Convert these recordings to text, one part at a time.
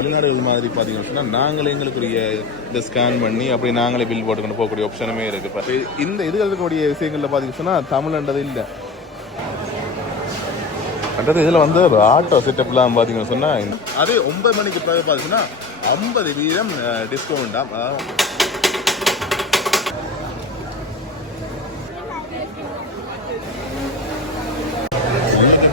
வெளிநாடுகள் மாதிரி பார்த்தீங்கன்னு சொன்னால் நாங்களே எங்களுக்குரிய இந்த ஸ்கேன் பண்ணி அப்படி நாங்களே பில் போட்டுக்கொண்டு போகக்கூடிய ஆப்ஷனுமே இருக்குது. இப்போ இந்த இது இருக்கக்கூடிய விஷயங்களில் பார்த்தீங்கன்னு சொன்னால் தமிழ்ன்றது இல்லை. அடுத்தது இதில் வந்து ஒரு ஆட்டோ செட்டப்லாம் பார்த்தீங்கன்னு சொன்னால் அது 9 மணிக்கு பிறகு பார்த்தீங்கன்னா 50% டிஸ்கவுண்டாம்.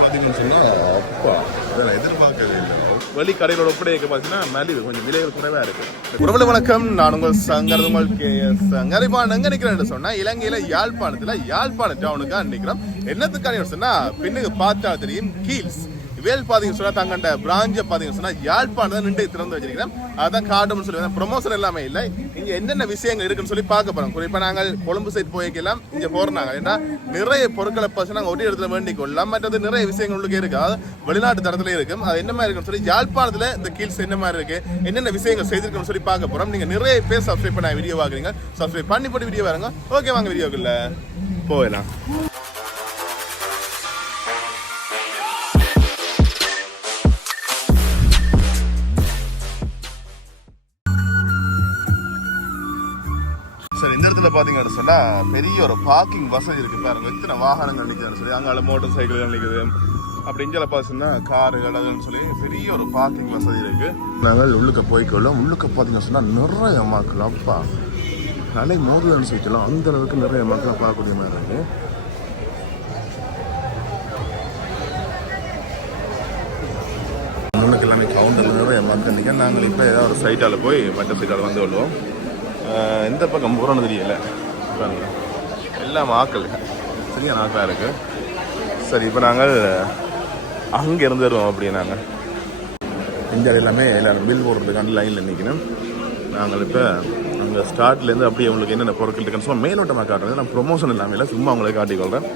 பார்த்தீங்கன்னு சொன்னால் அப்பா அதெல்லாம் எதிர்பார்க்கவே இல்லை. வெளி கடைகளோட ஒப்படைக்க பார்த்தீங்கன்னா மலிவு கொஞ்சம் விலைகள் குறைவாக இருக்குது. உறவுல வணக்கம், நான் உங்கள் சங்கர் உங்கள் சங்கரிப்பான் எங்கே நிற்கிறேன்னு சொன்னால் இலங்கையில் யாழ்ப்பாண டவுனுக்காக நிற்கிறோம். என்னத்துக்கான சொன்னால் பின்னுக்கு பார்த்தா தெரியும் கீல்ஸ் வேல் பார்த்தீங்கன்னு சொன்னால் தங்கண்ட பிராஞ்சை பார்த்தீங்கன்னு சொன்னால் யாழ்ப்பாணம் நின்று திறந்து வச்சிருக்கிறேன். அதான் காட்டும்னு சொல்லி ப்ரொமோஷன் எல்லாமே இல்லை. இங்கே என்னென்ன விஷயங்கள் இருக்குன்னு சொல்லி பார்க்க போகிறோம். குறிப்பாக நாங்கள் கொழும்பு சைட் போய்க்கலாம் இங்கே போகிறாங்க. ஏன்னா நிறைய பொருட்களை பார்த்து நாங்கள் ஒரே இடத்துல வேண்டிக் கொள்ளலாம். மற்றது நிறைய விஷயங்கள் உங்களுக்கு இருக்குது. அது வெளிநாட்டு தரத்துல இருக்கும். அது என்ன மாதிரி இருக்குன்னு சொல்லி யாழ்ப்பாணத்தில் இந்த கீல்ஸ் என்ன மாதிரி இருக்கு, என்னென்ன விஷயங்கள் செய்திருக்கணும்னு சொல்லி பார்க்க போகிறோம். நீங்கள் நிறைய பேர் சப்ஸ்கிரைப் பண்ண வீடியோ பார்க்குறீங்க. சப்ஸ்கிரைப் பண்ணி போட்டு வீடியோ பாருங்க. ஓகே, வாங்க வீடியோக்குள்ள போகலாம். சரி, இந்த இடத்துல பார்த்தீங்கன்னு சொன்னால் பெரிய ஒரு பார்க்கிங் வசதி இருக்குது. பாருங்க எத்தனை வாகனங்கள் நிற்குதுன்னு சொல்லி, அங்கே மோட்டர் சைக்கிள்கள் நிற்குது. அப்படி இங்கே பார்த்தீங்கன்னா காருகள் அதுன்னு சொல்லி பெரிய ஒரு பார்க்கிங் வசதி இருக்குது. நாங்கள் உள்ளுக்க போய்க்கொள்ளும். உள்ளுக்க பார்த்தீங்கன்னு சொன்னால் நிறைய மக்கள் அப்பா அலை மோதுதல்னு சொல்லிக்கலாம். அந்த அளவுக்கு நிறைய மக்களை பார்க்கக்கூடிய மாதிரி இருக்குது. முன்னுக்கு எல்லாமே கவுண்டரில் நிறைய மக்கள் நிற்க. நாங்கள் இப்போ ஏதாவது ஒரு சைட்டால் போய் மற்ற சைட்டால் வந்து விடுவோம். எந்த பக்கம் போகிறோன்னு தெரியல. எல்லாம் ஆக்கள் சரியான ஆக்களாக இருக்குது. சரி, இப்போ நாங்கள் அங்கே இருந்து வருவோம். அப்படி நாங்கள் இந்தியாவில் எல்லாரும் பில் போடுறதுக்கான லைனில் நிற்கணும். நாங்கள் இப்போ அங்கே ஸ்டார்ட்லேருந்து அப்படியே உங்களுக்கு என்னென்ன பொருட்கள் இருக்குன்னு சும்மா மேலோட்டமாக காட்டுறது. நான் ப்ரொமோஷன் இல்லாமல் இல்லை, சும்மா அவங்களே காட்டிக்கொள்கிறேன்.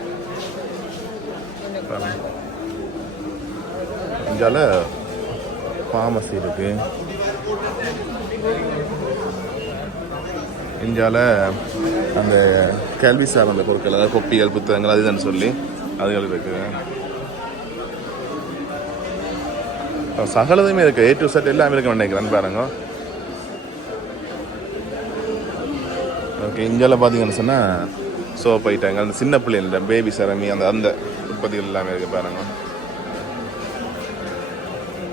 இந்தியாவில் ஃபார்மசி இருக்குது. இந்தியாவில் அந்த கல்வி சார்ந்த பொருட்கள், அதாவது கொப்பிகள் புத்தகங்கள் அதுதான் சொல்லி அதுகள் இருக்குது. சகலதுமே இருக்குது. A to Z எல்லாமே இருக்க நினைக்கிறேன் பாருங்க. ஓகே, இந்தியாவில் பார்த்தீங்கன்னு சொன்னால் சோப் ஐட்டங்கள், அந்த சின்ன பிள்ளைங்க பேபி சரமி அந்த உற்பத்திகள் எல்லாமே இருக்குது பாருங்க.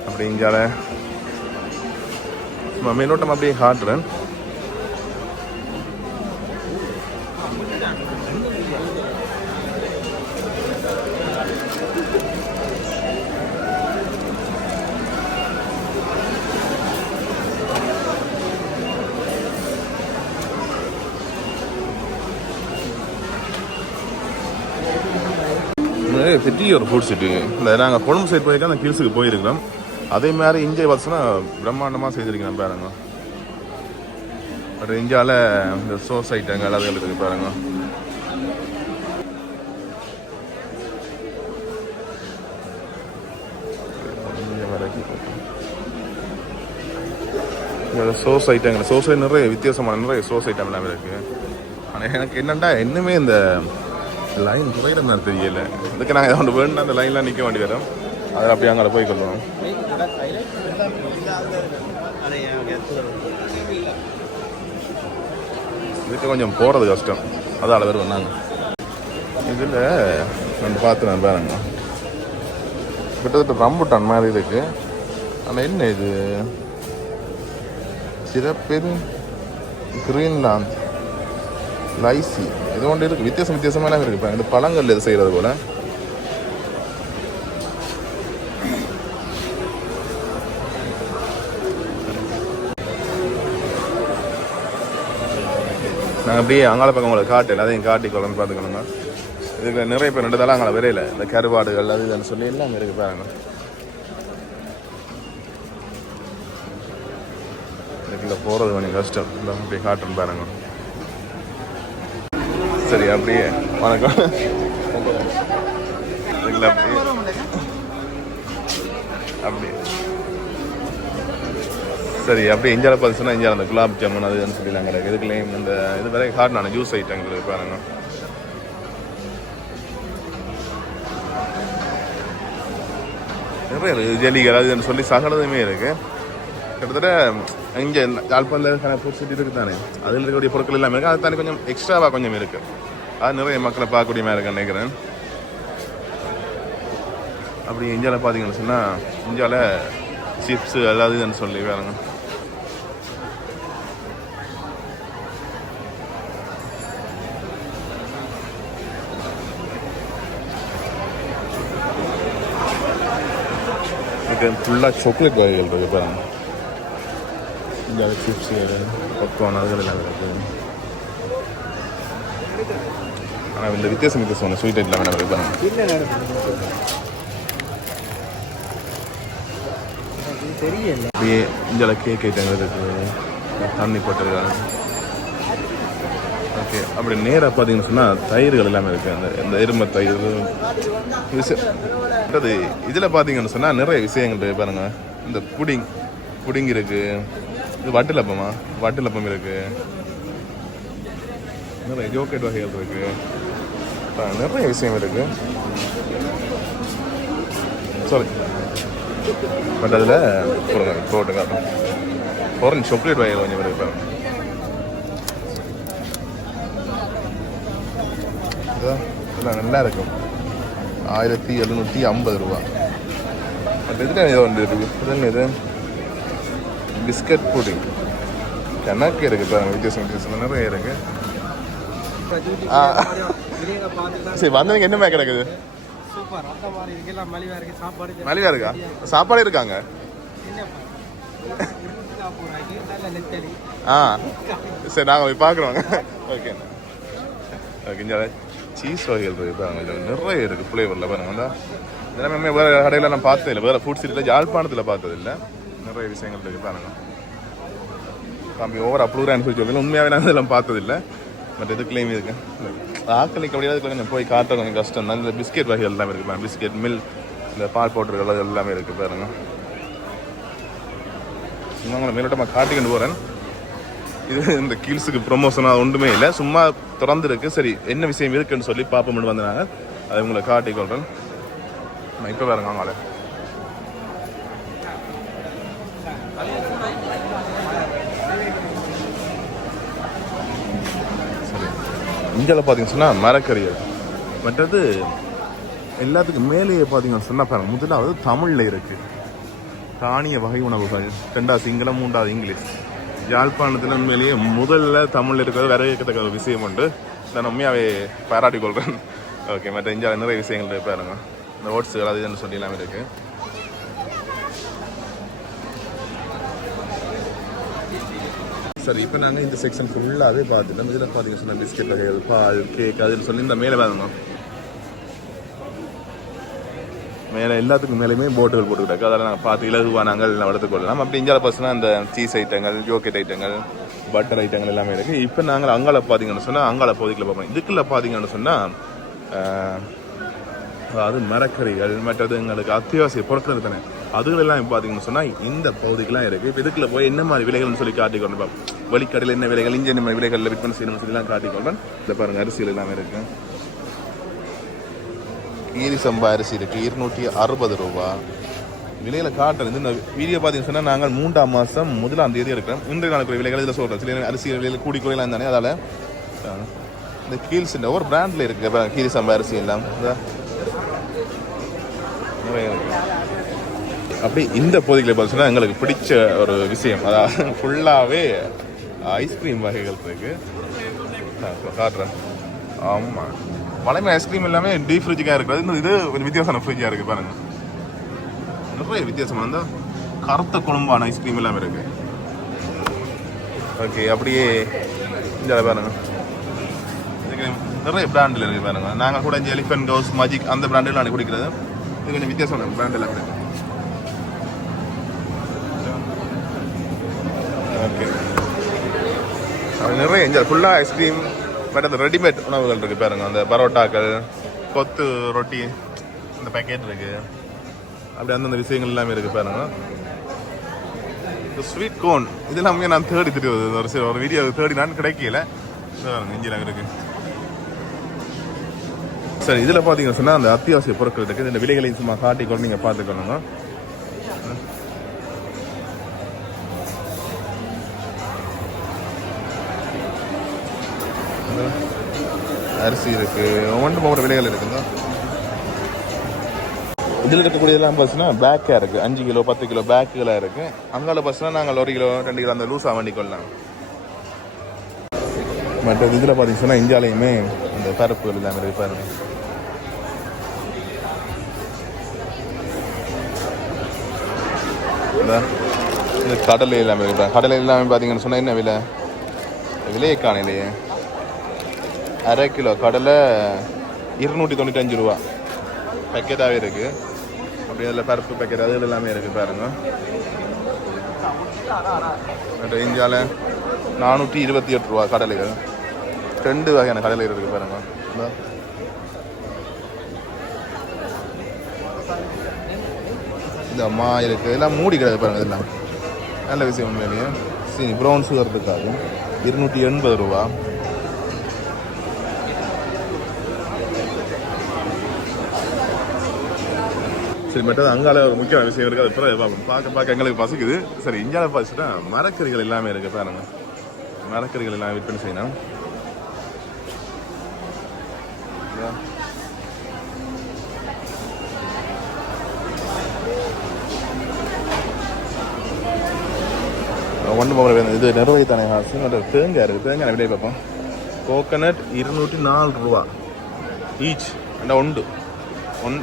அப்படி இந்தியாவில் மேலோட்டம் அப்படியே காட்டுறேன். பெரிய ஒரு ஃபுட் சிட்டி. இந்த நாங்கள் கொழும்பு சைட் போயிருக்கோம், அந்த ஹில்ஸுக்கு போயிருக்கிறோம். அதே மாதிரி இங்கே பார்த்தோன்னா பிரம்மாண்டமாக செய்திருக்கிறோம் பாருங்க. பட் இந்தியாவில் இந்த சோஸ் ஐட்டங்கள் அதுகள் இருக்குது பாருங்க. சோஸ் ஐட்டங்கள் சோஸை நிறைய வித்தியாசமான நிறைய சோஸ் ஐட்டம் எல்லாமே இருக்குது. ஆனால் எனக்கு என்னென்னா இன்னுமே இந்த லைன் குறையிற மாதிரி தெரியல. அதுக்கு நாங்கள் எதாவது வேணும்னா அந்த லைன்லாம் நிற்க வேண்டி வரோம். அதில் அப்படியே அங்கே போய் கொள்வோம். இதுக்கு கொஞ்சம் போகிறது கஷ்டம், அதால் வருவோம் நாங்கள். இதில் நான் பார்த்து நான் பாருங்க, கிட்டத்தட்ட ரம்புட்டான் மாதிரி இருக்குது. ஆனால் என்ன இது சிறப்பு கிரீன்லாந்து லைசி இது ஒன்று இருக்குது. வித்தியாசமான இருக்குது. இந்த பழங்கள் இது செய்கிறது போல். நாங்கள் அப்படியே அங்காள பக்கம் உங்களை காட்டல, அதையும் காட்டிக்கொள்ளன்னு பார்த்துக்கணுங்க. இதுக்கு நிறைய பேர் ரெண்டு தலை அங்கே விரையில இந்த கருவாடுகள் அது இதுன்னு சொல்லி எல்லாம் அங்கே இருக்குது பாருங்க. இதுக்குள்ள போகிறது கொஞ்சம் கஷ்டம். இந்த அப்படியே காட்டுன்னு பாருங்க. சரி, அப்படியே வணக்கம். அப்படியே சரி, அப்படியே இந்தியாவில் பார்த்து சொன்னால் இந்தியாவில் அந்த குலாப் ஜாமுன் அதுன்னு சொல்லிலாம் கிடையாது. இதுக்குள்ளேயும் இந்த இது வரை காட்டினான ஜூஸ் ஐட்டங்கள் பாருங்க. நிறைய ஜெலிகள் அதுன்னு சொல்லி சகலதுமே இருக்குது. கிட்டத்தட்ட இங்கே யாழ்ப்பாணத்தில் ஃபுட் சிட்டி இருக்குது தானே, அதில் இருக்கக்கூடிய பொருட்கள் எல்லாமே இருக்குது. அது தானே கொஞ்சம் எக்ஸ்ட்ராவாக கொஞ்சம் இருக்குது. அது நிறைய மக்களை பார்க்கக்கூடிய மாதிரி இருக்குன்னு நினைக்கிறேன். அப்படி இந்தியாவில் பார்த்தீங்கன்னு சொன்னால் இந்தியாவில் சிப்ஸு அல்லாது இதுன்னு சொல்லி வேறுங்க. ஃபுல்லாக சாக்லேட் வகைகள் இருக்குது பாருங்க. இந்தியாவில் சிப்ஸு பக்கான் அதுகள் எல்லாம் இருக்குது. ஆனால் இந்த வித்தியாசம் ஸ்வீட் ஐட்லாம் வேணும் இருக்குது பாருங்க. அப்படியே இந்தியாவில் கேக் ஐட்டங்கள் இருக்குது, தண்ணி போட்டிருக்காங்க. ஓகே, அப்படி நேராக பார்த்தீங்கன்னு சொன்னால் தயிர்கள் எல்லாமே இருக்குது. இந்த எருமை தயிர் அது இதில் பார்த்தீங்கன்னு சொன்னால் நிறைய விஷயங்கள் இருக்குது பாருங்க. இந்த புடிங் இருக்குது, இது வட்டிலப்பம் இருக்குது, நிறைய ஜோக்கெட் வகைகள் இருக்குது, நிறைய விஷயம் இருக்குது. சாரி, பட் அதில் போட்டுங்க ஆரஞ்சு சாக்லேட் வகைகள் கொஞ்சம் இருக்குது பாருங்க. இதெல்லாம் நல்லா இருக்கும். 1750 ரூபா. பட் எதுனா ஏதோ ஒன்று இருக்குது. இது பிஸ்கட் புடிங் கணக்கு இருக்குது பாருங்க. வித்தியாசம் நிறைய இருக்குது. சரி, வந்தவங்க என்னமே கிடக்குது. மலிவா இருக்கா? சாப்பாடு இருக்காங்க. சரி, நாங்கள் போய் பார்க்குறோங்க. Okay okay. இங்கே சீஸ் வகைகள் இருக்குது பாருங்க, நிறைய இருக்குது ஃப்ளேவரில் பாருங்க. எல்லாமே வேறு கடையில் நான் பார்த்ததில்லை, வேறு ஃபுட் சிட்டியில் யாழ்ப்பாணத்தில் பார்த்ததில்லை. நிறைய விஷயங்கள் இருக்குது பாருங்க. தம்பி ஓவர் அப்ளூரான்னு சொல்லி உண்மையாகவே நான் இதெல்லாம் பார்த்ததில்லை. பட் இதுக்குள்ளேயுமே இருக்கு. ஆக்களிக்கு அப்படியே கொஞ்சம் போய் காட்ட கொஞ்சம் கஷ்டம் தான். இந்த பிஸ்கெட் வகைகள் எல்லாமே இருக்குது பாருங்க. பிஸ்கெட் மில், இந்த பால் பவுடர்கள் அது எல்லாமே இருக்குது பாருங்க. சும்மா மேலோட்டமாக காட்டிக்கிட்டு போகிறேன். இது இந்த கீல்ஸுக்கு ப்ரொமோஷனாக ஒன்றுமே இல்லை, சும்மா திறந்துருக்கு. சரி, என்ன விஷயம் இருக்குன்னு சொல்லி பார்ப்போம்னு வந்தாங்க. அதை உங்களை காட்டிக்கொள்கிறேன். நான் இப்போ வேறுங்க அவங்கள சரி. இந்தியாவில் பார்த்தீங்கன்னு சொன்னால் மரக்கறிகள், மற்றது எல்லாத்துக்கும் மேலேயே பார்த்தீங்கன்னு சொன்னால் பாருங்கள். முதலாவது தமிழில் இருக்குது தானிய வகை உணவுகள், 2வது சிங்களம், 3வது இங்கிலீஷ். யாழ்ப்பாணத்தில் உண்மையிலேயே முதல்ல தமிழில் இருக்கிறது வேற இருக்கத்தக்க ஒரு விஷயம் உண்டு. நான் உண்மையாகவே பாராட்டி கொள்கிறேன். ஓகே, மற்ற இந்தியாவில் நிறைய விஷயங்கள் பாருங்க. இந்த ஓட்ஸுகள் அது இதுன்னு சொல்லி எல்லாமே இருக்குது. சரி, இப்போ நாங்கள் இந்த செக்ஷன் ஃபுல்லாகவே பார்த்துட்டோம். இதில் பார்த்தீங்கன்னு சொன்னால் பிஸ்கெட் வகைகள், பால், கேக் அதுன்னு சொல்லி இந்த மேலே பாருங்க. மேலே எல்லாத்துக்கும் மேலேயுமே போட்டுகள் போட்டுக்கிட்டாங்க. அதெல்லாம் நாங்கள் பார்த்து இலகுவாக நாங்கள் வளர்த்துக்கொள்ளலாம். அப்படி இந்தியாவில் பார்த்தீங்கன்னா இந்த சீஸ் ஐட்டங்கள், ஜோக்கெட் ஐட்டங்கள், பட்டர் ஐட்டங்கள் எல்லாமே இருக்குது. இப்போ நாங்கள் அங்காள பார்த்தீங்கன்னு சொன்னால் அங்காள பகுதியில் பார்ப்போம். இதுக்குள்ள பார்த்தீங்கன்னு சொன்னால் அது மரக்கறிகள், மற்றது எங்களுக்கு அத்தியாவசிய பொருட்கள் தானே, அதுகளெல்லாம் இப்போ பார்த்தீங்கன்னு சொன்னால் இந்த பகுதிக்கெலாம் இருக்குது. இப்போ இதுக்குள்ள போய் என்ன மாதிரி விலைகள்னு சொல்லி காட்டிக்கொண்டு வெளிக்கடையில் என்ன விலைகள், இங்கே என்ன விலைகளில் விற்பனை செய்யணும்னு சொல்லிலாம் காட்டிக்கொள்றேன். இந்த பாருங்கள், அரிசிகள் எல்லாமே இருக்குது. கீரி சம்பா அரிசி இருக்குது 260 ரூபா விலையில் காட்டுறது. இந்த வீடியோ பார்த்தீங்கன்னு சொன்னால் நாங்கள் 3ஆம் மாதம் 1ஆம் தேதி இருக்கிறோம். இன்றைய நாளுக்குரிய விலைகள் இதில் சொல்கிறோம். சில அரிசி விலையில் கூடி குறையலாம் தானே, அதால் இந்த கீல்ஸ் இந்த ஒவ்வொரு பிராண்டில் இருக்குது. கீரி சம்பா அரிசி எல்லாம் அப்படி இந்த பகுதிகளை பார்த்து சொன்னால் எங்களுக்கு பிடிச்ச ஒரு விஷயம், அதாவது ஃபுல்லாகவே ஐஸ்கிரீம் வகைகள் இருக்குது. காட்டுறேன். ஆமாம், பழைய ஐஸ்கிரீம் எல்லாமே டீப் ஃப்ரிட்ஜுக்காக இருக்கிறது. இது ஒரு வித்தியாசமான ஃப்ரிட்ஜாக இருக்குது பாருங்க. நிறைய வித்தியாசமாக இருந்தால் கருத்த குழம்பான ஐஸ்கிரீம் எல்லாமே இருக்குது. ஓகே, அப்படியே இந்த பாருங்க, நிறைய பிராண்டில் இருக்குது பாருங்க. நாங்கள் கூட இந்த எலிஃபென்ட் ஹவுஸ், மேஜிக் அந்த பிராண்டில் நான் குடிக்கிறது. இது கொஞ்சம் வித்தியாசமான பிராண்ட் எல்லாமே இருக்குது. ஓகே, நிறைய இங்கே ஃபுல்லாக ஐஸ்கிரீம், பட் அந்த ரெடிமேட் உணவுகள் இருக்குது பாருங்க. அந்த பரோட்டாக்கள், கொத்து ரொட்டி, இந்த பேக்கெட் இருக்குது. அப்படி அந்தந்த விஷயங்கள் எல்லாமே இருக்குது பாருங்க. இந்த ஸ்வீட் கோன் இதெல்லாம் நான் தேடி தெரியுது. ஒரு வீடியோ தேடி நான் கிடைக்கல. இஞ்சிலாம் இருக்குது. சரி, இதில் பார்த்தீங்கன்னு சொன்னால் அந்த அத்தியாவசிய பொருட்கள் இருக்குது. இந்த விலைகளையும் சும்மா காட்டிக்கொண்டு நீங்கள் பார்த்துக்கணுங்க. அரிசி இருக்கு, ஒவ்வொன்று ஒவ்வொரு விலைகள் இருக்குங்க. இதில் இருக்கக்கூடியதெல்லாம் பார்த்தீங்கன்னா பேக்காக இருக்குது, 5 கிலோ 10 கிலோ பேக்குகளாக இருக்குது. அங்கால பார்த்தீங்கன்னா நாங்கள் 1 கிலோ 2 கிலோ அந்த லூஸாக வண்டி கொள்ளலாம். மற்ற இதில் பார்த்தீங்கன்னா இந்தியாலையுமே இந்த பருப்புகள் எல்லாமே இருக்குது பாருங்க. இந்த கடலை எல்லாமே இருக்குது. கடலை எல்லாமே பார்த்தீங்கன்னு சொன்னால் என்ன விலையை காணலையே. 1/2 கிலோ கடலை 295 ரூபா பேக்கெட்டாகவே இருக்குது. அப்படி அதில் பருப்பு பேக்கெட் அது எல்லாமே இருக்குது பாருங்க. இந்தியாவில் 428 ரூபா கடலைகள். 2 வகையான கடலைகள் இருக்குது பாருங்க. இந்த அம்மா இருக்குது, எல்லாம் மூடி கிடக்கு பாருங்க. இதெல்லாம் நல்ல விஷயம் உண்மையிலேயே. சரி, ப்ரௌன் சுகர் இருக்காது, 280 ரூபா. சரி, மற்றது அங்கால ஒரு முக்கியமான விஷயம் இருக்குது, அது பிறகு பார்க்க எங்களுக்கு பசிக்குது. சரி, இந்தியாவில் பார்த்துட்டா மரக்கறிகள் எல்லாமே இருக்குது பாருங்க. மரக்கறிகள் எல்லாம் விற்பனை செய்யணும். ஒன்று போகிற இது நிறுவை தானே காசு. தேங்காய் இருக்குது, தேங்காய் விலையை பார்ப்போம். கோகனட் 204 ரூபா ஈச். அந்த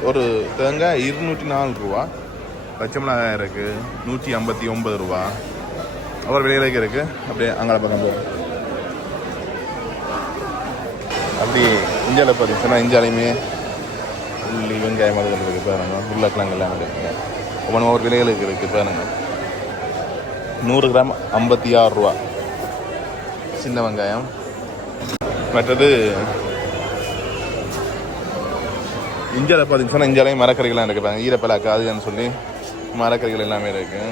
ஒரு தேங்காய் 204 ரூபா. பச்சை மிளகாய் இருக்குது 159 ரூபா. அவர் விலையிலேயே இருக்குது. அப்படியே அங்கே பக்கம் போகும். அப்படி இந்தியாவில் பார்த்தீங்கன்னா இந்தியாலையுமே உள்ளி வெங்காயம் அதுகள் இருக்குது பாருங்க. உருளைக்கிழங்கு எல்லாம் இருக்குங்க. ஒவ்வொரு விலைகளுக்கு இருக்குது பாருங்க. 100 கிராம் 56 ரூபா சின்ன வெங்காயம். மற்றது இந்தியாவில் பார்த்தீங்கன்னா இந்தியாலையும் மரக்கறிகள்லாம் இருக்குது. ஈரப்பலாக்கா அதுன்னு சொல்லி மரக்கறிகள் எல்லாமே இருக்கு.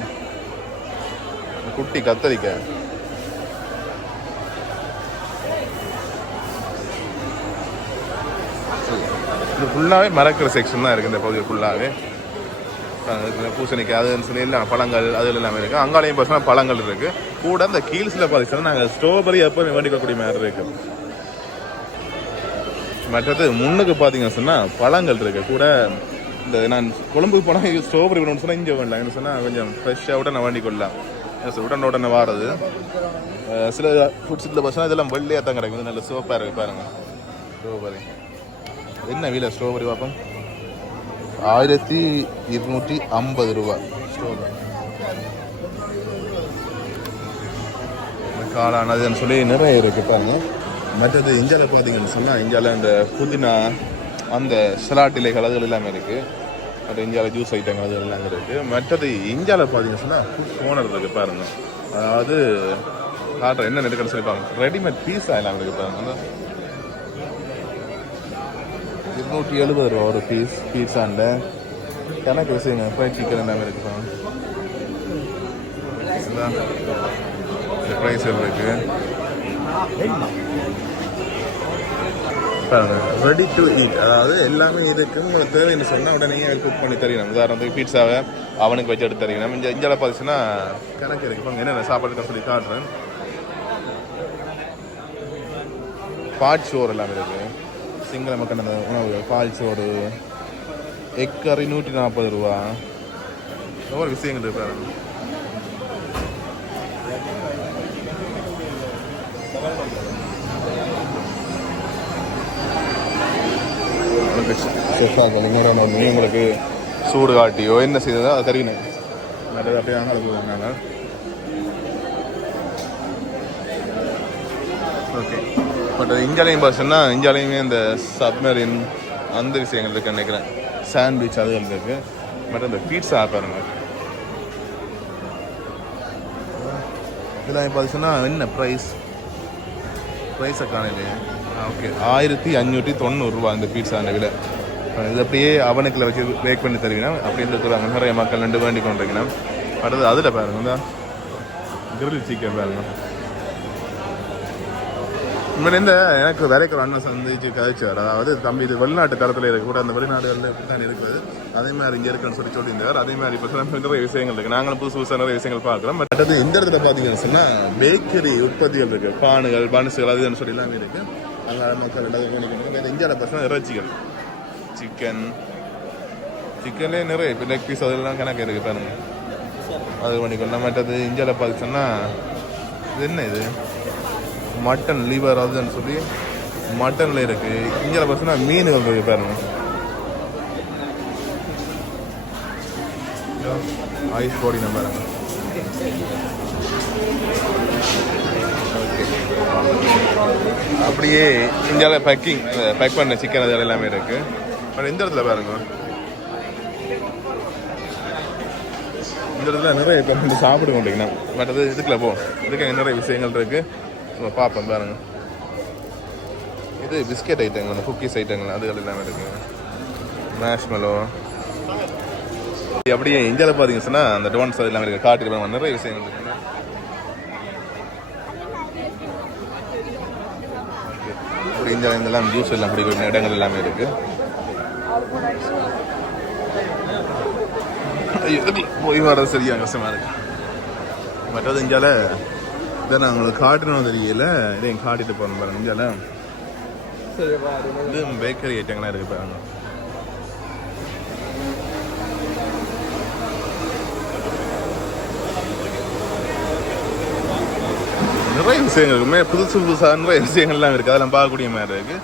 குட்டி கத்தரிக்காய், இது ஃபுல்லாகவே மரக்கறி செக்ஷன் தான் இருக்குது இந்த பகுதியில் ஃபுல்லாகவே. பூசணிக்காய் அதுன்னு சொல்லி எல்லாம் பழங்கள் அது எல்லாமே இருக்குது. அங்காலையும் பார்த்தீங்கன்னா பழங்கள் இருக்குது. கூட இந்த கீழ்ஸில் பார்த்தீங்கன்னா நாங்கள் ஸ்ட்ராபெரி எப்போ வேண்டிக்கக்கூடிய மாதிரி இருக்குது. மற்றது முன்னுக்கு பார்த்தீங்கன்னு சொன்னால் பழங்கள் இருக்குது. கூட இந்த நான் கொழம்புக்கு போனால் ஸ்ட்ராபெரி வேணும்னு சொன்னால் இங்கே வேண்டாம் என்ன சொன்னால் கொஞ்சம் ஃப்ரெஷ்ஷாக உடனே வேண்டி கொள்ளலாம். உடனே வாரது. சில ஃபுட்ஸில் பார்த்தீங்கன்னா இதெல்லாம் வெள்ளையாக தான் கிடைக்கும். நல்ல சோப்பாக இருக்குது பாருங்கள். ஸ்ட்ராபெரி என்ன விலை? ஸ்ட்ராபெரி பார்ப்போம் 1250 ரூபா ஸ்ட்ராபெரி. காளானதுன்னு சொல்லி நிறைய இருக்குது பாருங்க. மற்றது இந்தியாவில் பார்த்தீங்கன்னு சொன்னால் இந்தியாவில் இந்த புதினா அந்த சலாட் இலைகள் அதுகள் எல்லாமே இருக்குது. மற்ற இந்தியாவில் ஜூஸ் ஐட்டங்கள் அது எல்லாமே இருக்குது. மற்றது இந்தியாவில் பார்த்தீங்கன்னு சொன்னால் ஃபுட் கோனர் இருக்குது பாருங்கள். அதாவது காட்டுற என்ன நெருக்கன்னு சொல்லி பாருங்க. ரெடிமேட் பீஸா எல்லாம் இருக்குது பாருங்க. 270 ரூபா ஒரு பீஸாண்ட கணக்கு விஷயங்க. ஃப்ரைட் சிக்கன் எல்லாமே இருக்குது பாருங்க. இந்த ப்ரைஸ் இருக்குது பாருங்க. ரெடி டு ஈட், அதாவது எல்லாமே இருக்கு. உங்களுக்கு தேவைன்னு சொன்னால் உடனே குக் பண்ணி தரணும். உதாரணத்துக்கு பீட்சாவை அவனுக்கு வச்சு எடுத்து தரணும். இந்தியாவில் பார்த்துச்சுன்னா கணக்கு இருக்கு பாருங்க. என்னென்ன சாப்பாடு சொல்லி காட்டுறேன். பால் சோறு எல்லாமே இருக்கு. சிங்கள மக்கள் அந்த உணவு பால் சோறு, எக் கறி 140 ரூபா. ஒவ்வொரு விஷயங்கள் இருக்கு பாருங்க. உங்களுக்கு சூடு காட்டியோ என்ன செய்ததோ அதை தருவினேன். அப்படியே வாங்க. ஓகே, பட் இந்தியாலையும் பார்த்தீங்கன்னா இந்தியாலையுமே இந்த சப்மரின் அந்த விஷயங்கள் இருக்குன்னு நினைக்கிறேன். சாண்ட்விச் அதுகள் இருக்குது. பட் அந்த பீட்சா பாருங்க. இதெல்லாம் பார்த்தீங்கன்னா என்ன ப்ரைஸை காணலையே. ஓகே, 1590 ரூபா இந்த பீட்சா அந்த விலை. இது அப்படியே அவனுக்குள்ள வச்சு பேக் பண்ணி தருவீங்கன்னா அப்படின்னு சொல்லுவாங்க. நிறைய மக்கள் 2 வேண்டி கொண்டிருக்கீங்கன்னா. அடுத்தது அதில் பாருங்க கிரில் சிக்கன் பாருங்க. உண்மையில இந்த எனக்கு வேலைக்கு அண்ணன் சந்திச்சு கதைச்சார். அதாவது தம்பி இது வெளிநாட்டு தரத்தில் இருக்க கூட அந்த வெளிநாடுகளில் இப்படி தான் இருக்குது. அதே மாதிரி இங்கே இருக்குன்னு சொல்லியிருந்தார். அதே மாதிரி இப்போ நிறைய விஷயங்கள் இருக்குது. நாங்களும் புதுசு நிறைய விஷயங்கள் பார்க்குறோம். பட் அது இந்த இடத்துல பார்த்தீங்கன்னு சொன்னால் பேக்கரி உற்பத்திகள் இருக்குது. பானுகள் பன்ஸுகள் அதுன்னு சொல்லி எல்லாமே இருக்குது. அங்கே மக்கள் ரெண்டாவது பண்ணிக்கணும். இந்தியாவில் பார்த்தீங்கன்னா இறைச்சிகள் சிக்கன்லேயே நிறைய இப்போ லெக் பீஸ் அதெல்லாம் கணக்கு இருக்குது பாருங்க. அது பண்ணிக்கணும். மற்றது இந்தியாவில் பார்த்துச்சோன்னா இது என்ன இது மட்டன் லிவர் அதுன்னு சொல்லி மட்டனில் இருக்குது. இந்தியாவில் பார்த்தீங்கன்னா மீன்கள் இருக்குது பாருங்க. ஐஸ் பாடி நம்பர் அப்படியே இந்தியாவில் பேக் பண்ண சிக்கன் அது எல்லாமே இருக்கு. பட் இந்த இடத்துல பாருங்க, இந்த இடத்துல நிறைய பேர் சாப்பிட கொண்டீங்கன்னா பட் அது இதுக்குள்ள இதுக்கு நிறைய விஷயங்கள் இருக்கு. ஸோ பார்ப்போம் பாருங்க. இது பிஸ்கெட் ஐட்டங்கள், குக்கீஸ் ஐட்டங்கள் அது எல்லாமே இருக்கு. மேஷ்மெலோ அப்படியே இந்தியாவில் பார்த்தீங்கன்னு சொன்னால் அந்த டோன்ஸ் அது எல்லாமே இருக்குது. காட்டுக்கு நிறைய விஷயங்கள் இருக்குங்க. அப்படி இந்தியாவில் இதெல்லாம் ஜூஸ் எல்லாம் குடிக்கிற இடங்கள் எல்லாமே இருக்குது. போய் வர்றது சரியாக கஷ்டமாக இருக்கு. மற்றது இந்தியாவில் இதை நான் உங்களுக்கு காட்டணும் தெரியல, இதையும் காட்டிட்டு போகணும் பாருங்க. இந்தியாவில் இது பேக்கரி ஐட்டங்கள்லாம் இருக்குது பாருங்க. நிறைய விஷயங்கள் இருக்குமே, புதுசாக நிறைய விஷயங்கள்லாம் இருக்குது. அதெல்லாம் பார்க்கக்கூடிய மாதிரி இருக்குது.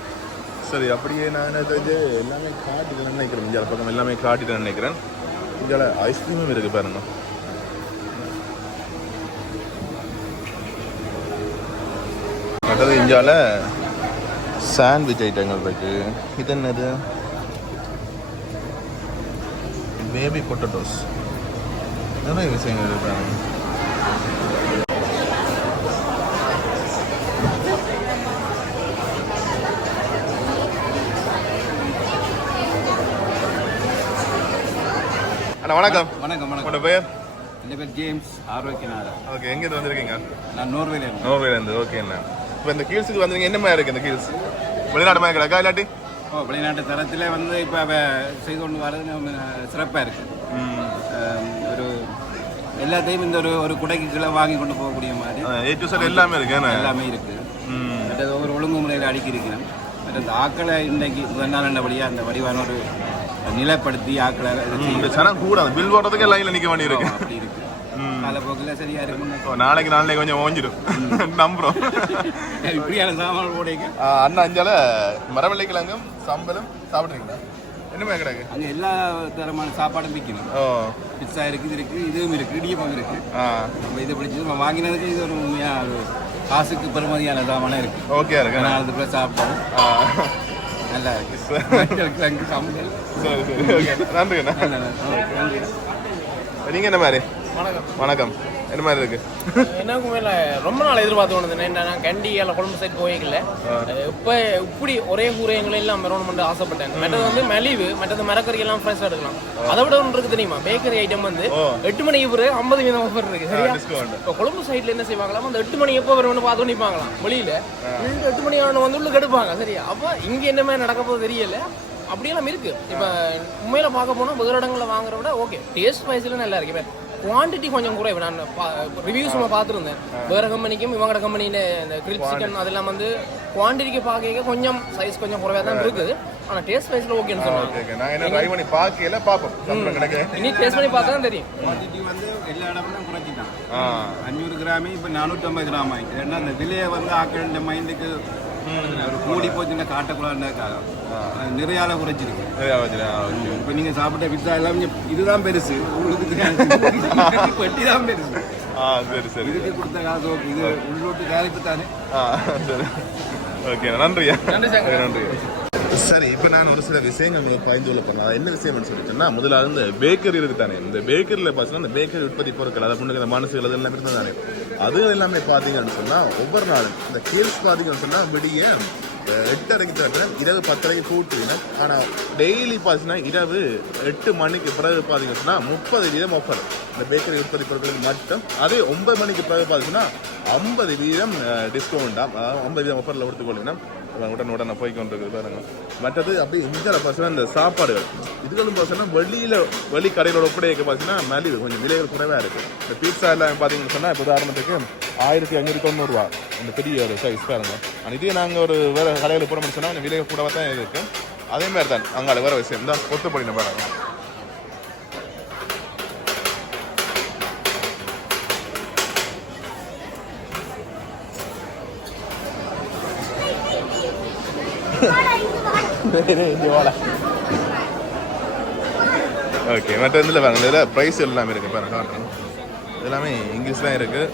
சரி, அப்படியே நான் என்ன தெரிஞ்சு எல்லாமே காட்டிட்டு நினைக்கிறேன். இந்தியாவில் பக்கம் எல்லாமே காட்டிட்டு நினைக்கிறேன். இந்தியாவில் ஐஸ்கிரீமும் இருக்குது பாருங்க. மற்றது இந்தியாவில் சாண்ட்விச் ஐட்டங்கள் இருக்குது. இது என்னது பேபி பொட்டேட்டோஸ், நிறைய விஷயங்கள் இருக்குது பாருங்க. வணக்கம். வணக்கம். உங்களோட பேர்? என் பேர் ஜேம்ஸ் ஆரோக்கியநாதன். ஓகே, எங்கேருந்து வந்திருக்கீங்க? நான் நோர்வேலேருந்து. நோர்வேலேருந்து. ஓகே. என்ன இப்போ இந்த கீல்ஸுக்கு வந்தீங்க, என்ன மாதிரி இருக்குது இந்த கீல்ஸ்? வெளிநாட்டு மாதிரி கிடக்கா இல்லாட்டி? வெளிநாட்டு தரத்தில் வந்து இப்போ செய்து கொண்டு வரது சிறப்பாக இருக்குது. ஒரு எல்லாத்தையும் இந்த ஒரு குடைக்கு கீழே வாங்கி கொண்டு போகக்கூடிய மாதிரி ஏ டு செட் எல்லாமே இருக்கு. எல்லாமே இருக்குது. மற்றது ஒரு ஒழுங்குமுறையில் அடுக்கி இருக்கிறேன். மற்ற அந்த ஆக்களை இன்றைக்கு முதல் நாள் நல்லபடியாக அந்த வடிவான ஒரு நிலைப்படுத்தி ஆக்களை கூட பில் போடுறதுக்கு லைன்ல நிக்க வேண்டி இருக்கு. அப்படி இருக்கு. காலப்போக்கில் சரியா இருக்கும். நாளைக்கு கொஞ்சம் ஓஞ்சிடும் நம்புறோம். இப்படியான சாமான் போடுங்க. அண்ணா அஞ்சால மரவள்ளி கிழங்கும் சம்பலும் சாப்பிடுறீங்களா? என்னமே கிடையாது. அங்கே எல்லா தரமான சாப்பாடும் விற்கணும். பிட்ஸா இருக்குது, இதுவும் இருக்கு, இடியப்பம் இருக்கு. நம்ம இதை பிடிச்சி நம்ம வாங்கினதுக்கு இது ஒரு உண்மையாக ஒரு காசுக்கு பெருமதியான சாமானம் இருக்கு. ஓகே இருக்கு. நாலு பேர் சாப்பிட்டோம், நல்லா இருக்கு. கம்பல். நன்றி. நீங்க என்ன மாதிரி? வணக்கம். என்ன மாதிரி இருக்கு? எனக்கு மேல ரொம்ப நாள் எதிர்பார்த்து கொண்டது என்னன்னா கண்டி எல்லாம் கொழும்பு சைட் போய்க்கல. இப்ப இப்படி ஒரே கூரையங்களை எல்லாம் மெரவன் ஆசைப்பட்டேன். மற்றது வந்து மலிவு, மற்றது மரக்கறி எல்லாம் ஃப்ரெஷ்ஷா எடுக்கலாம். அதை விட ஒன்று இருக்கு தெரியுமா, பேக்கரி ஐட்டம் வந்து 8 மணிக்கு பிறகு 50% ஆஃபர் இருக்கு. சரியா? இப்போ கொழும்பு சைட்ல என்ன செய்வாங்களா, அந்த 8 மணி எப்போ வரும்னு பார்த்து நிற்பாங்களாம் வெளியில. 8 மணி ஆன வந்து உள்ள கெடுப்பாங்க. சரியா? அப்ப இங்க என்ன மாதிரி நடக்க போது தெரியல. அப்படியெல்லாம் இருக்கு. இப்ப உண்மையில பார்க்க போனா வேறு இடங்களை வாங்குற விட ஓகே, டேஸ்ட் வைஸ்ல நல்லா இருக்கு. குவான்டிட்டி கொஞ்சம் குறைவு. நான் ரிவ்யூஸ் பார்த்துருந்தேன். வேற கம்பெனிக்கும் இவங்களோட கம்பெனியில இந்த கிரில் சிக்கன் அதெல்லாம் வந்து குவான்டிட்டிக்கு பார்க்க கொஞ்சம் சைஸ் கொஞ்சம் குறைவாக தான் இருக்குது. ஆனால் டேஸ்ட் வைஸ்ல ஓகேன்னு சொன்னாங்க. இனி டேஸ்ட் பண்ணி பார்த்தா தான் தெரியும். குவான்டிட்டி வந்து எல்லா இடமும் குறைச்சிட்டான். 500 கிராமே இப்போ 450 கிராம் ஆகிடுது. ஏன்னா அந்த விலையை வந்து ஆக்கிற மைண்டுக்கு ஒரு கூடி போச்சுன்னா காட்டக்கூடாதுக்காக நிறைய அளவு குறைச்சிருக்கு. இப்போ நீங்கள் சாப்பிட்ட பிட்சா எல்லாம் இதுதான் பெருசு, பெட்டி தான் பெருசு. சரி, இதுக்கு கொடுத்த காசு இது உள்ளூட்டு தயாரிப்பு தானே. ஓகே, நன்றியா. நன்றி. சரி, இப்போ நான் ஒரு சில விஷயங்கள் உங்களுக்கு பகிர்ந்து கொள்ள போனேன். என்ன விஷயம்னு சொல்லிட்டேன்னா, முதலாவது இந்த பேக்கரி இருக்கு தானே, இந்த பேக்கரியில் பார்த்தீங்கன்னா இந்த பேக்கரி உற்பத்தி பொருட்கள் அதை முன்னுக்கு இந்த மனசுகள் அது எல்லாமே இருந்தால் தானே, அது எல்லாமே பார்த்தீங்கன்னு சொன்னால் ஒவ்வொரு நாளும் இந்த கேல்ஸ் பார்த்தீங்கன்னு சொன்னால் விடிய 8:30 தவிர இரவு 10:30 கூட்டுவினர். ஆனால் டெய்லி பார்த்தீங்கன்னா இரவு 8 மணிக்கு பிறகு பார்த்தீங்கன்னு சொன்னால் 30% ஆஃபர் இந்த பேக்கரி உற்பத்தி பொருட்களுக்கு மட்டும். அதே 9 மணிக்கு பிறகு பார்த்தீங்கன்னா 50% டிஸ்கவுண்டாக 50% ஆஃபரில் கொடுத்துக்கொள்ளினா உடனே போய் கொண்டிருக்குது பாருங்க. மற்றது அப்படியே இந்தியாவில் பார்த்தீங்கன்னா இந்த சாப்பாடுகள் இதுகளும் பார்த்தீங்கன்னா வெளி கடைகளோட ஒப்படைக்க பார்த்தீங்கன்னா மலிவு கொஞ்சம் விலைகள் குறைவாக இருக்குது. இந்த பீட்சா எல்லாம் பார்த்தீங்கன்னு சொன்னால் இப்போ உதாரணத்துக்கு 1590 இந்த பெரிய ஒரு சைஸ் பாருங்க. இதே நாங்கள் ஒரு வேறு கடையில் போட முடிச்சோன்னா கொஞ்சம் விலை கூடவாக தான் இருக்குது. அதே மாதிரி தான் அங்கே வேறு விஷயம் தான் கொத்தப்படின பாருங்க. ஓகே மற்ற இதில் பாருங்க இதில் ப்ரைஸ் எல்லாமே இருக்குது பாருங்க காட்டுறேன். எல்லாமே இங்கிலீஷ் தான் இருக்குது.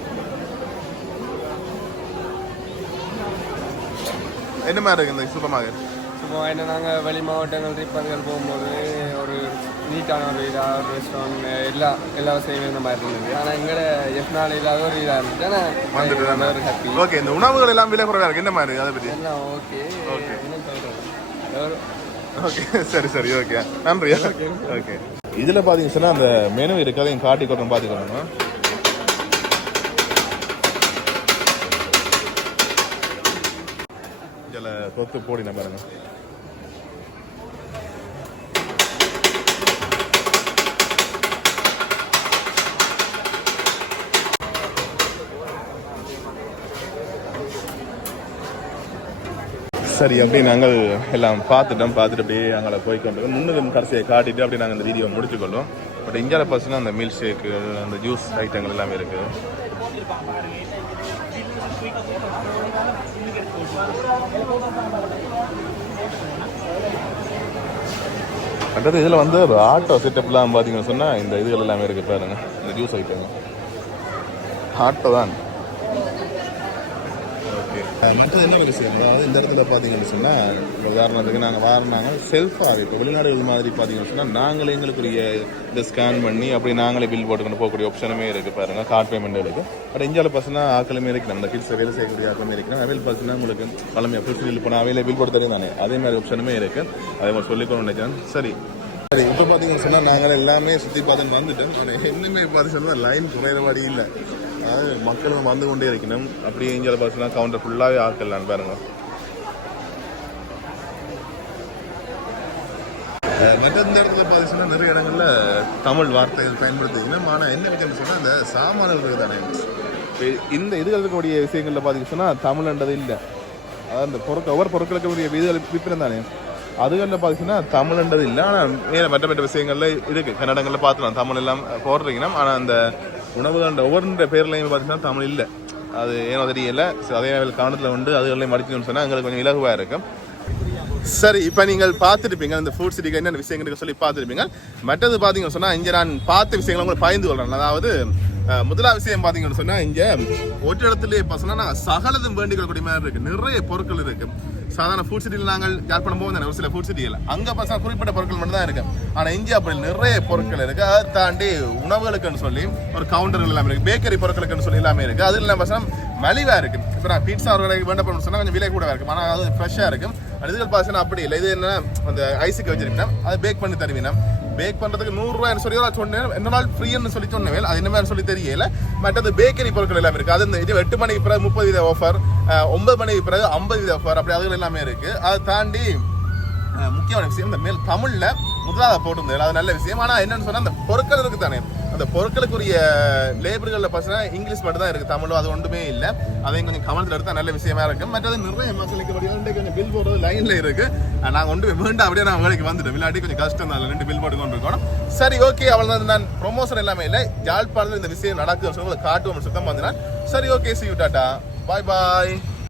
என்ன மாதிரி இருக்குது இந்த சூப்பர் மார்க்கெட்? என்ன நாங்கள் வெளி மாவட்டங்கள் ட்ரிப்பர்கள் போகும்போது ஒரு நீட்டான ஒரு இதாக ஒரு ரெஸ்டாரண்ட் எல்லா வசதியும் இந்த மாதிரி இருந்தது. ஆனால் எங்களோட எஃப்னால இல்லாத ஒரு இதாக இருந்துச்சு. ஆனால் ஒரு ஹாப்பி. ஓகே இந்த உணவுகள் எல்லாம் விலை குறைவாக இருக்குது. என்ன மாதிரி அதை பற்றி எல்லாம் ஓகே இன்னும் சொல்கிறேன். ஓகே சரி ஓகே நன்றி. ஓகே இதில் பார்த்தீங்கன்னு சொன்னால் அந்த மெனு இருக்குது. அதையும் காட்டி கொடுத்து பார்த்துக்கணும். இதில் கொத்து போடின பாருங்க. சரி அப்படி நாங்கள் எல்லாம் பார்த்துட்டு அப்படியே அங்கே போய்க்கொண்டு முன்னும் கடைசியை காட்டிட்டு அப்படி நாங்கள் இந்த வீடியோ முடிச்சுக்கொள்ளும். பட் இந்தியாவில் பார்த்தீங்கன்னா அந்த மில்க் ஷேக்கு அந்த ஜூஸ் ஐட்டங்கள் எல்லாமே இருக்குது. அடுத்தது இதில் வந்து ஆட்டோ செட்டப்லாம் பார்த்தீங்கன்னு சொன்னால் இந்த இதுகள் எல்லாமே இருக்குது பாருங்க. இந்த ஜூஸ் ஐட்டம் ஆட்டோ தான். மற்றது என்ன விஷயம் அதாவது இந்த இடத்துல பார்த்தீங்கன்னு சொன்னால் உதாரணத்துக்கு நாங்கள் வாங்கினாங்க செல்ஃபாக இப்போ வெளிநாடுகள் மாதிரி பார்த்தீங்கன்னு சொன்னால் நாங்களே எங்களுக்குரிய இதை ஸ்கேன் பண்ணி அப்படி நாங்களே பில் போட்டுக்கொண்டு போகக்கூடிய ஆப்ஷனுமே இருக்குது பாருங்க. கார்ட் பேமெண்ட் இருக்குது. பட் இந்தியாவில் பார்த்தீங்கன்னா ஆக்களுமே இருக்குது. நம்ம கிட்ஸ் வேலை செய்யக்கூடிய ஆக்களுமே இருக்குது. அவையில் பார்த்தீங்கன்னா உங்களுக்கு பழமையாக புதுசில் போனால் அவையில் பில் போட்டு தெரியும் தானே அதே மாதிரி ஆப்ஷனுமே இருக்குது. அதே மாதிரி சொல்லிக்கணும் நினைக்கிறேன். சரி இப்போ பார்த்தீங்கன்னு சொன்னால் நாங்கள் எல்லாமே சுற்றி பார்த்துன்னு வந்துட்டோம். ஆனால் என்னமே பார்த்து சொன்னால் லைன் குறையிற மாதிரி இல்லை. அதாவது மக்களும் வந்து கொண்டே இருக்கணும். அப்படியே இந்தியாவில் பார்த்தீங்கன்னா கவுண்டர் ஃபுல்லாகவே ஆக்கலாம் பாருங்க. மற்ற இந்த இடத்துல பார்த்தீங்கன்னா நிறைய இடங்களில் தமிழ் வார்த்தைகள் பயன்படுத்திக்கணும். ஆனால் என்ன விஷயம்னு சொன்னால் இந்த சாமான்கள் தானே இந்த இதுகள் இருக்கக்கூடிய விஷயங்களில் பார்த்தீங்கன்னா தமிழ்ன்றது இல்லை. அதாவது இந்த ஒவ்வொரு பொருட்களுக்கு விற்பனை தானே அதுகளில் பார்த்தீங்கன்னா தமிழ்ன்றது இல்லை. ஆனால் மேலே மற்ற விஷயங்கள்ல இருக்குது. கன்னடங்களில் பார்த்துக்கலாம் தமிழ் எல்லாம் போடுறீங்கன்னா. ஆனால் அந்த உணவுகள் ஒவ்வொரு பேர்லையும் பார்த்தீங்கன்னா தமிழ் இல்லை. அது ஏனோ தெரியல. அதே கவனத்தில் உண்டு அதுகளையும் மடிக்கணும்னு சொன்னால் எங்களுக்கு கொஞ்சம் இலகுவாக இருக்கும். சரி இப்போ நீங்கள் பார்த்துருப்பீங்க இந்த ஃபுட் சிட்டிக்கு என்னென்ன விஷயங்களுக்கு சொல்லி பார்த்துருப்பீங்க. மற்றது பார்த்தீங்கன்னு சொன்னால் இங்கே நான் பார்த்த விஷயங்களை உங்களுக்கு பகிர்ந்து கொள்கிறேன். அதாவது முதலாவது விஷயம் பார்த்தீங்கன்னு சொன்னால் இங்கே ஒரு இடத்துலேயே பார்த்தோன்னா நாங்கள் சகலதும் வேண்டிக் கொள்ளக்கூடிய மாதிரி இருக்குது. நிறைய பொருட்கள் இருக்குது. சாதாரண ஃபுட் சிட்டியில் நாங்கள் யாழ்ப்பாணம் போவோம் ஒரு சில ஃபுட் சிட்டியில் அங்கே பார்த்தா குறிப்பிட்ட பொருட்கள் மட்டும் தான் இருக்குது. ஆனால் இங்கே அப்படி நிறைய பொருட்கள் இருக்குது. அதை தாண்டி உணவுகளுக்குன்னு சொல்லி ஒரு கவுண்டர்கள் எல்லாமே இருக்குது. பேக்கரி பொருட்களுக்குன்னு சொல்லி எல்லாமே இருக்குது. அது இல்லாமல் பார்த்தா மலிவாக இருக்குது. இப்போ நான் பீட்சா அவர்களுக்கு வேண்டப்படும் சொன்னால் கொஞ்சம் விலை கூட இருக்கும். ஆனால் அது ஃப்ரெஷ்ஷாக இருக்கும். இதுகள் பார்த்தீங்கன்னா அப்படி இல்லை. இது என்ன அந்த ஐஸுக்கு வச்சிருக்கீங்கன்னா அதை பேக் பண்ணி தருவீங்கன்னா பேக் பண்ணுறதுக்கு 100 ரூபாய்னு சொல்லி சொன்னேன். 2 நாள் ஃப்ரீன்னு சொல்லி சொன்னேன். அது என்ன மாதிரி சொல்லி தெரியல. மற்றது பேக்கரி பொருட்கள் எல்லாமே இருக்குது. அது இது 8 மணிக்கு பிறகு 30% ஆஃபர், 9 மணிக்கு பிறகு 50% ஆஃபர், அப்படி அதுகள் எல்லாமே இருக்குது. அதை தாண்டி முக்கியமான விஷயம் இந்த மேல் தமிழில் முதலாக போட்டிருந்தது. அது நல்ல விஷயம். ஆனால் என்னன்னு சொன்னால் அந்த பொருட்கள் இருக்குது தானே அந்த பொருட்களுக்குரிய லேபர்களில் பார்த்தீங்கன்னா இங்கிலீஷ் மட்டும் தான் இருக்குது. தமிழும் அது ஒன்றுமே இல்லை. அதையும் கொஞ்சம் கவனத்தில் எடுத்தால் நல்ல விஷயமா இருக்கும். மற்றது நிறைய மக்களுக்கு கொஞ்சம் பில் போடுறது லைனில் இருக்குது. நாங்கள் ஒன்று வேண்டாம் அப்படியே நான் வேலைக்கு வந்துட்டோம். இல்லாட்டி கொஞ்சம் கஷ்டம் தான் 2 பில் போட்டு கொண்டு இருக்கணும். சரி ஓகே அவள் தான் நான் ப்ரொமோஷன் எல்லாமே இல்லை. யாழ்ப்பாணத்தில் இந்த விஷயம் நடக்குதுன்னு சொல்லி காட்டுவோம் சுத்தம் வந்தேன். சரி okay see you tata bye bye.